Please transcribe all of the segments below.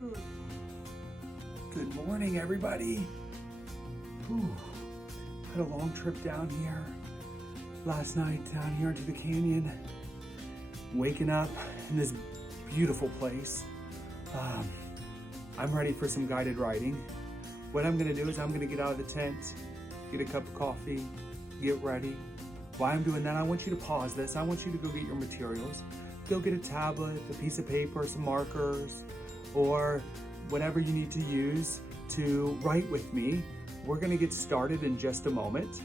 Good morning, everybody. Whew. Had a long trip down here last night, down here into the canyon. Waking up in this beautiful place. I'm ready for some guided riding. What I'm gonna do is I'm gonna get out of the tent, get a cup of coffee, get ready. While I'm doing that, I want you to pause this. I want you to go get your materials. Go get a tablet, a piece of paper, some markers, or whatever you need to use to write with me. We're gonna get started in just a moment.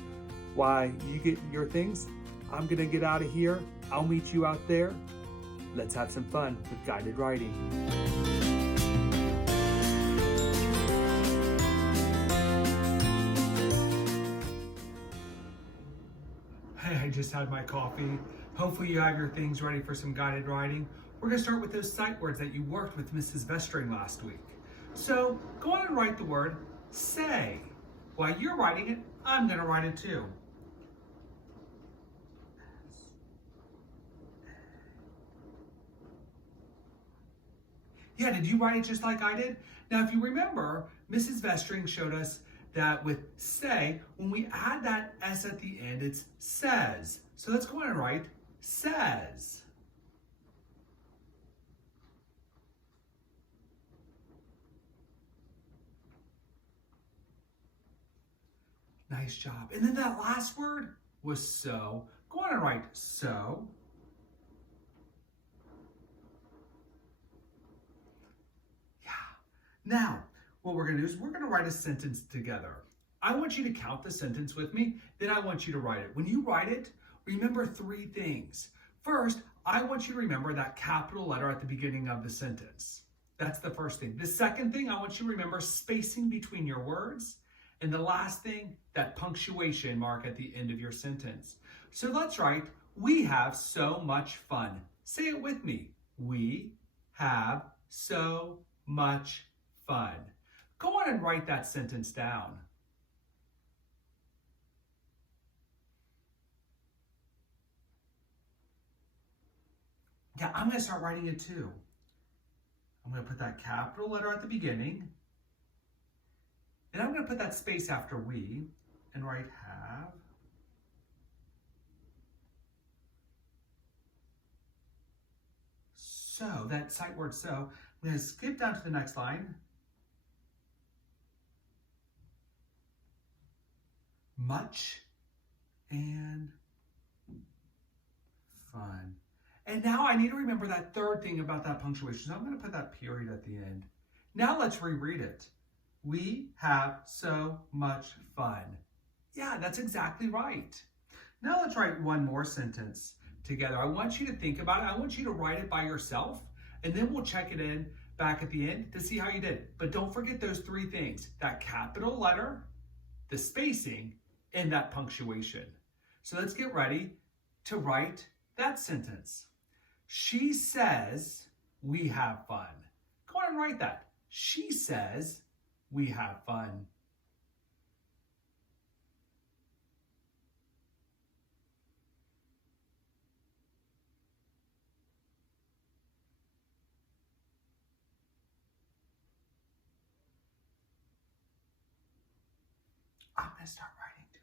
While you get your things, I'm gonna get out of here. I'll meet you out there. Let's have some fun with guided riding. Hey, I just had my coffee. Hopefully you have your things ready for some guided riding. We're gonna start with those sight words that you worked with Mrs. Vestring last week. So go on and write the word say. While you're writing it, I'm gonna write it too. Yeah, did you write it just like I did? Now, if you remember, Mrs. Vestring showed us that with say, when we add that S at the end, it's says. So let's go on and write says. Nice job. And then that last word was so. Go on and write so. Yeah. Now, what we're gonna do is we're gonna write a sentence together. I want you to count the sentence with me, then I want you to write it. When you write it, remember three things. First, I want you to remember that capital letter at the beginning of the sentence. That's the first thing. The second thing, I want you to remember spacing between your words. And the last thing, that punctuation mark at the end of your sentence. So let's write, we have so much fun. Say it with me. We have so much fun. Go on and write that sentence down. Yeah, I'm gonna start writing it too. I'm gonna put that capital letter at the beginning. Then I'm going to put that space after we and write have. So, that sight word so, I'm going to skip down to the next line. Much and fun. And now I need to remember that third thing about that punctuation. So I'm going to put that period at the end. Now let's reread it. We have so much fun. Yeah, that's exactly right. Now let's write one more sentence together. I want you to think about it. I want you to write it by yourself, and then we'll check it in back at the end to see how you did. But don't forget those three things, that capital letter, the spacing, and that punctuation. So let's get ready to write that sentence. She says we have fun. Go on and write that. She says we have fun. I'm going to start writing too.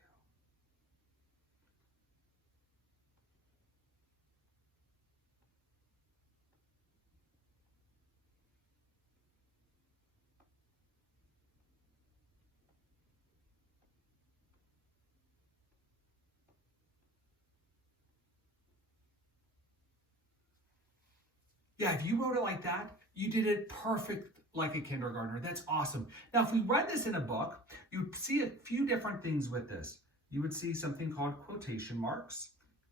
Yeah, if you wrote it like that, you did it perfect like a kindergartner. That's awesome. Now, if we read this in a book, you'd see a few different things with this. You would see something called quotation marks,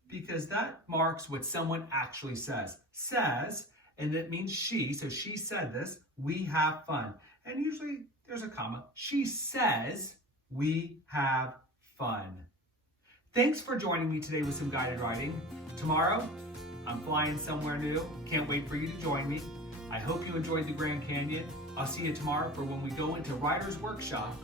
because that marks what someone actually says. Says, and it means she, so she said this, we have fun. And usually there's a comma. She says, we have fun. Thanks for joining me today with some guided riding. Tomorrow, I'm flying somewhere new. Can't wait for you to join me. I hope you enjoyed the Grand Canyon. I'll see you tomorrow for when we go into Writer's Workshop,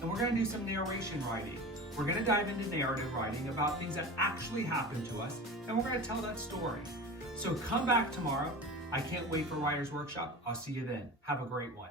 and we're going to do some narration writing. We're going to dive into narrative writing about things that actually happened to us, and we're going to tell that story. So come back tomorrow. I can't wait for Writer's Workshop. I'll see you then. Have a great one.